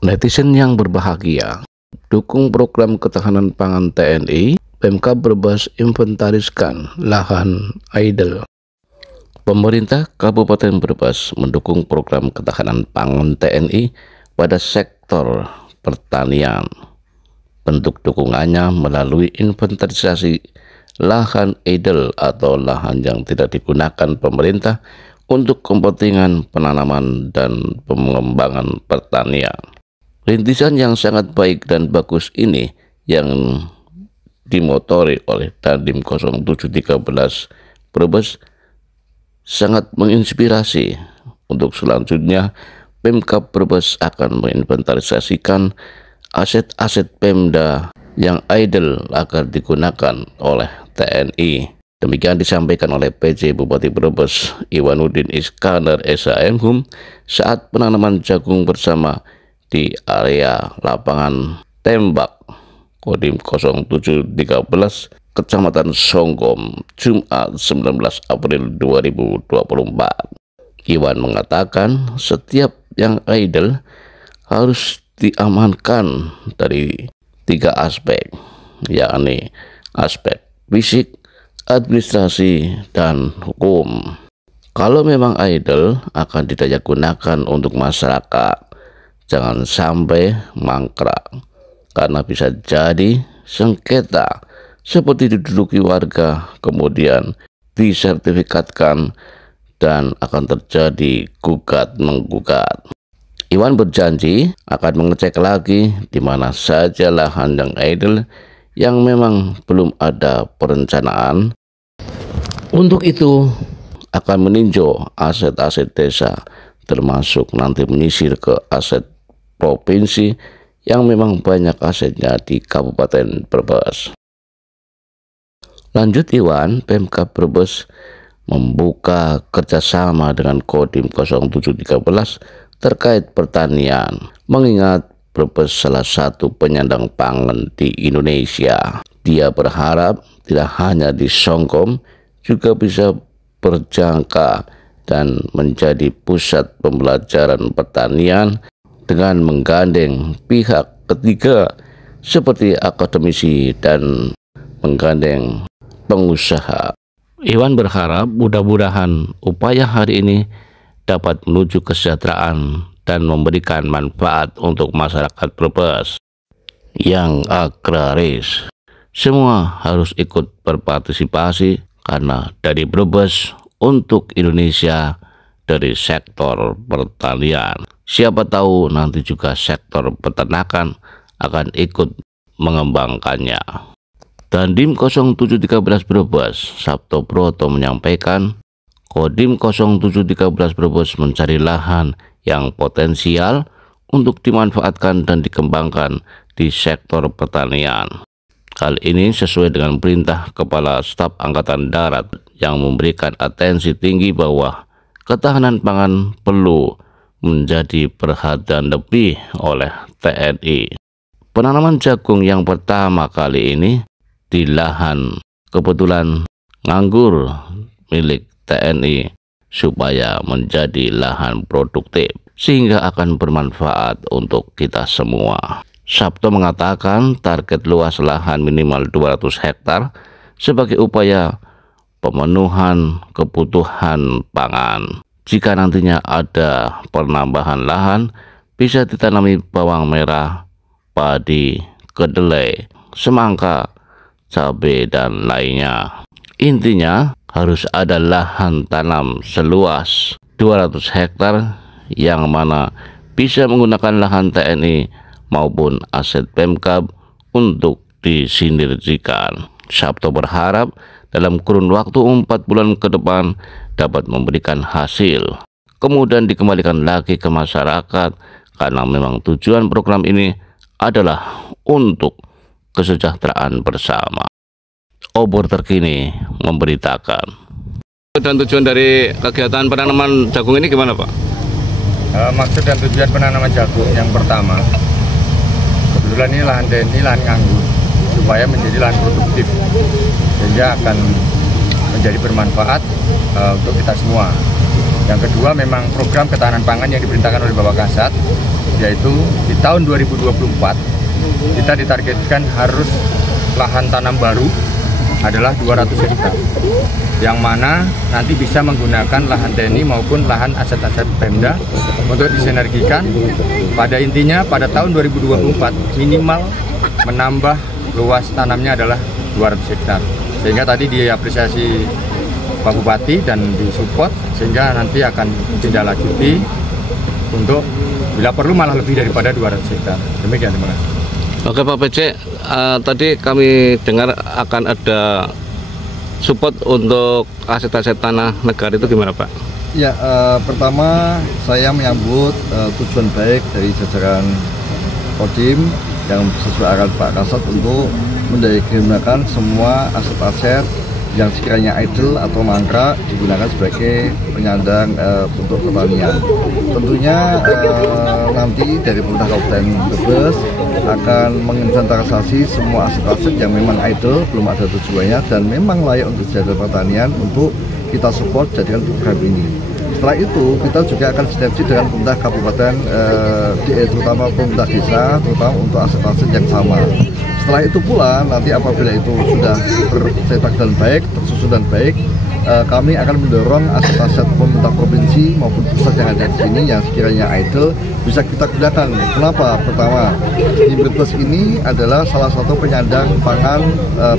Netizen yang berbahagia, dukung program ketahanan pangan TNI, Pemkab Brebes inventariskan lahan idle. Pemerintah Kabupaten Brebes mendukung program ketahanan pangan TNI pada sektor pertanian. Bentuk dukungannya melalui inventarisasi lahan idle atau lahan yang tidak digunakan pemerintah untuk kepentingan penanaman dan pengembangan pertanian. Rintisan yang sangat baik dan bagus ini yang dimotori oleh Dandim 0713 Brebes sangat menginspirasi. Untuk selanjutnya, Pemkab Brebes akan menginventarisasikan aset-aset Pemda yang idle agar digunakan oleh TNI. Demikian disampaikan oleh PJ Bupati Brebes Iwanuddin Iskandar SHM saat penanaman jagung bersama di area lapangan tembak Kodim 0713 Kecamatan Songgom Jumat 19 April 2024. Iwan mengatakan setiap yang idle harus diamankan dari 3 aspek, yakni aspek fisik, administrasi, dan hukum. Kalau memang idle akan didayagunakan untuk masyarakat, jangan sampai mangkrak, karena bisa jadi sengketa seperti diduduki warga, kemudian disertifikatkan dan akan terjadi gugat-menggugat. Iwan berjanji akan mengecek lagi di mana saja lahan yang idle yang memang belum ada perencanaan. Untuk itu akan meninjau aset-aset desa, termasuk nanti menyisir ke aset provinsi yang memang banyak asetnya di Kabupaten Brebes. Lanjut Iwan, Pemkab Brebes membuka kerjasama dengan Kodim 0713 terkait pertanian, mengingat Brebes salah satu penyandang pangan di Indonesia. Dia berharap tidak hanya di Songgom, juga bisa berjangka dan menjadi pusat pembelajaran pertanian dengan menggandeng pihak ketiga seperti akademisi dan menggandeng pengusaha. Iwan berharap mudah-mudahan upaya hari ini dapat menuju kesejahteraan dan memberikan manfaat untuk masyarakat Brebes yang agraris. Semua harus ikut berpartisipasi karena dari Brebes untuk Indonesia, dari sektor pertanian. Siapa tahu nanti juga sektor peternakan akan ikut mengembangkannya. Dandim 0713 Brebes Sabto Broto menyampaikan Kodim 0713 Brebes mencari lahan yang potensial untuk dimanfaatkan dan dikembangkan di sektor pertanian. Hal ini sesuai dengan perintah Kepala Staf Angkatan Darat yang memberikan atensi tinggi bahwa ketahanan pangan perlu menjadi perhatian lebih oleh TNI. Penanaman jagung yang pertama kali ini di lahan kebetulan nganggur milik TNI supaya menjadi lahan produktif sehingga akan bermanfaat untuk kita semua. Sabto mengatakan target luas lahan minimal 200 hektar sebagai upaya pemenuhan kebutuhan pangan. Jika nantinya ada penambahan lahan, bisa ditanami bawang merah, padi, kedelai, semangka, cabai, dan lainnya. Intinya harus ada lahan tanam seluas 200 hektar yang mana bisa menggunakan lahan TNI maupun aset Pemkab untuk disinergikan. Sabto berharap dalam kurun waktu 4 bulan ke depan dapat memberikan hasil, kemudian dikembalikan lagi ke masyarakat karena memang tujuan program ini adalah untuk kesejahteraan bersama. Obor terkini memberitakan. Dan tujuan dari kegiatan penanaman jagung ini gimana, Pak? Maksud dan tujuan penanaman jagung yang pertama, kebetulan ini lahan TNI, lahan nganggur, supaya menjadi lahan produktif, sehingga akan menjadi bermanfaat untuk kita semua. Yang kedua memang program ketahanan pangan yang diperintahkan oleh Bapak Kasat, yaitu di tahun 2024 kita ditargetkan harus lahan tanam baru adalah 200 hektar, yang mana nanti bisa menggunakan lahan TNI maupun lahan aset-aset Pemda untuk disinergikan. Pada intinya pada tahun 2024 minimal menambah luas tanamnya adalah 200 hektar, sehingga tadi diapresiasi Pak Bupati dan disupport, sehingga nanti akan ditindaklanjuti untuk bila perlu malah lebih daripada 200 hektar. Demikian, terima kasih. Oke Pak PC, tadi kami dengar akan ada support untuk aset-aset tanah negara, itu gimana Pak? Ya, pertama saya menyambut tujuan baik dari jajaran Kodim yang sesuai arahan Pak Kasat untuk menggunakan semua aset-aset yang sekiranya idle atau mangkrak digunakan sebagai penyandang untuk pertanian. Tentunya nanti dari pemerintah Kabupaten Brebes akan menginventarisasi semua aset-aset yang memang idle, belum ada tujuannya dan memang layak untuk jadikan pertanian untuk kita support jadikan program ini. Setelah itu kita juga akan sinergi dengan pemerintah kabupaten, terutama pemerintah desa, terutama untuk aset-aset yang sama. Setelah itu pula nanti apabila itu sudah tercetak dan baik, tersusun dan baik, kami akan mendorong aset-aset pemerintah provinsi maupun pusat yang ada di sini yang sekiranya idle bisa kita gunakan. Kenapa? Pertama, di Brebes ini adalah salah satu penyandang pangan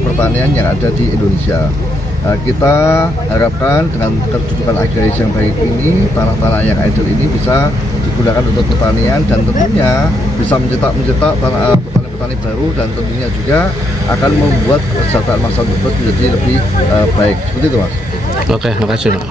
pertanian yang ada di Indonesia. Kita harapkan dengan kedudukan agraris yang baik ini, tanah-tanah yang idle ini bisa digunakan untuk pertanian dan tentunya bisa mencetak petani baru dan tentunya juga akan membuat kesejahteraan masyarakat Brebes menjadi lebih baik. Seperti itu, Mas. Oke, makasih Pak.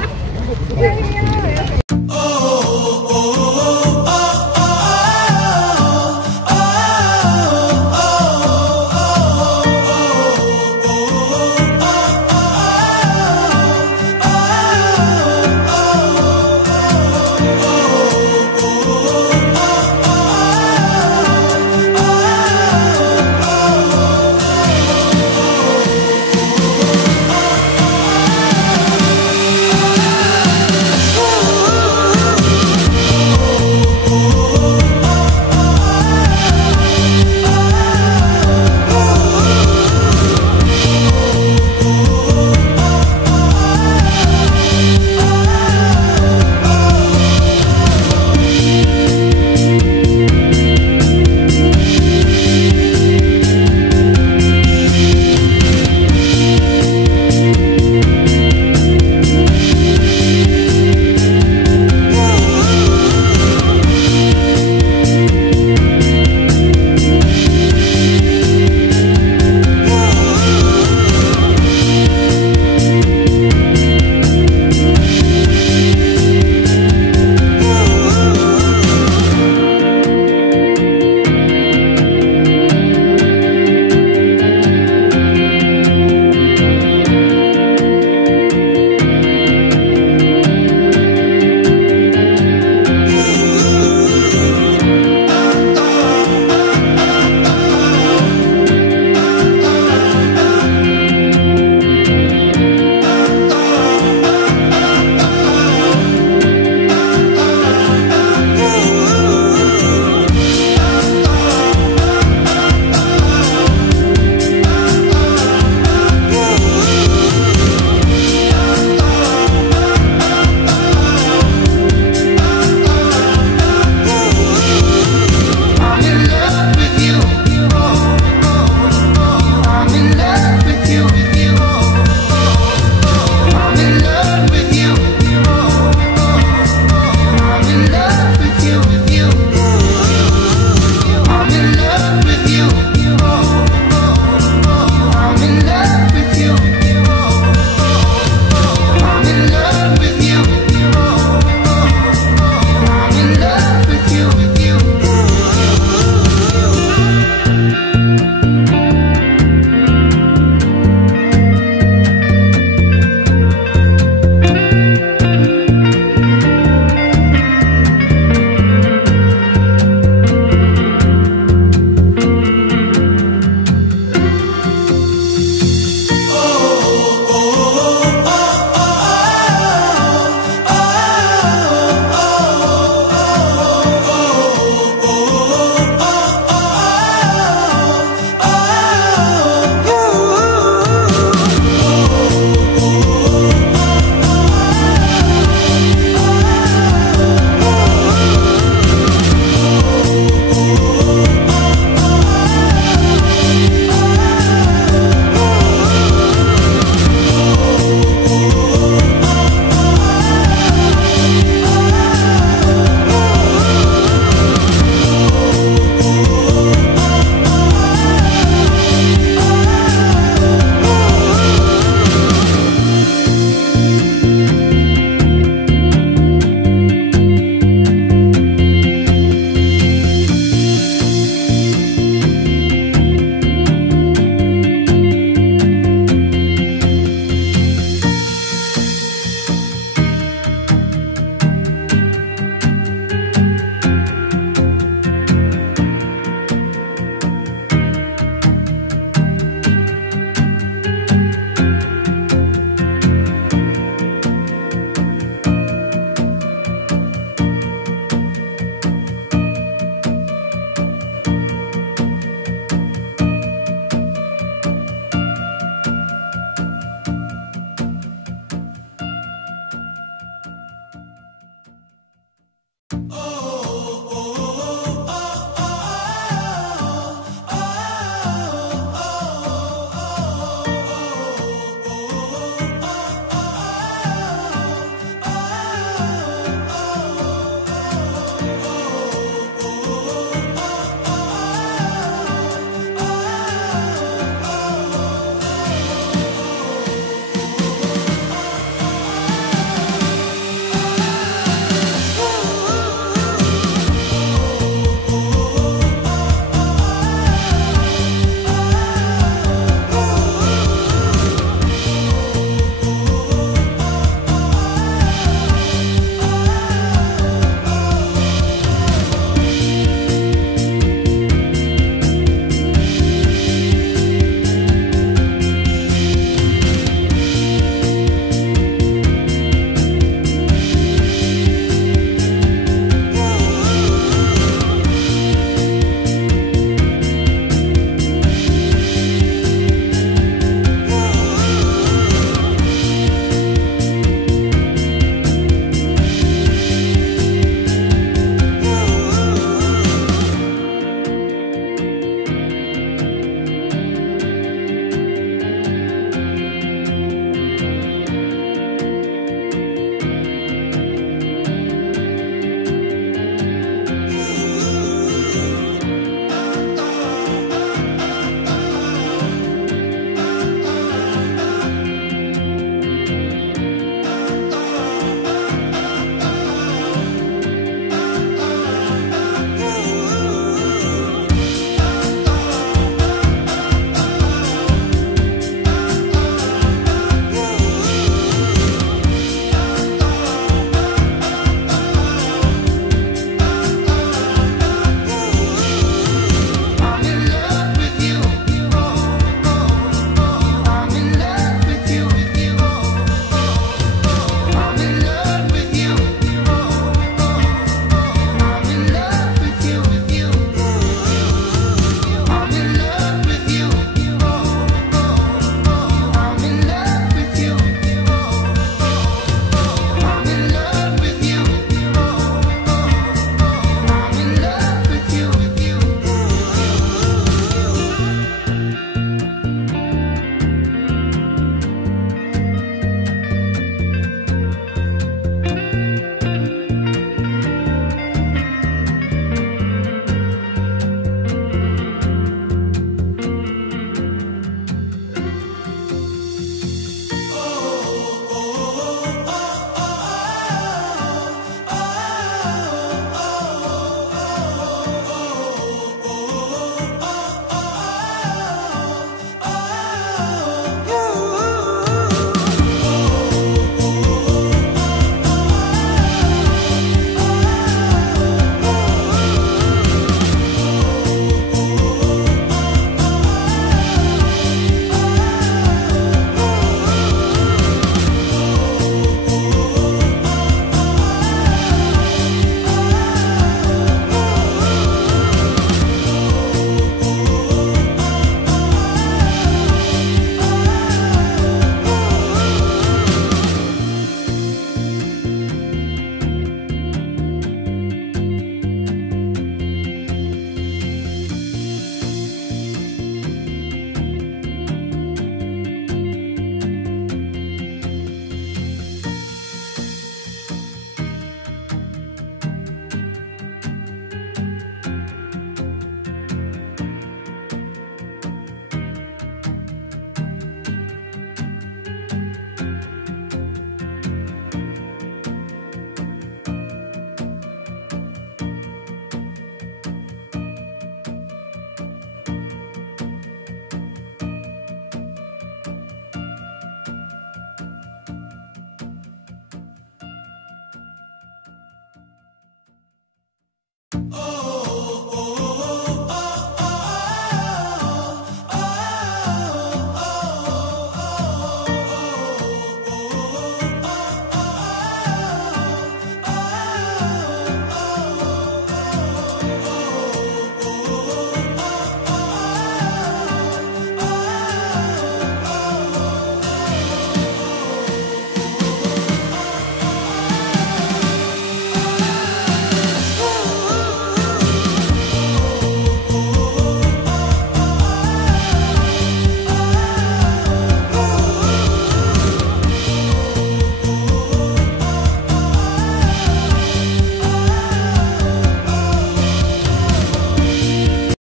Oh.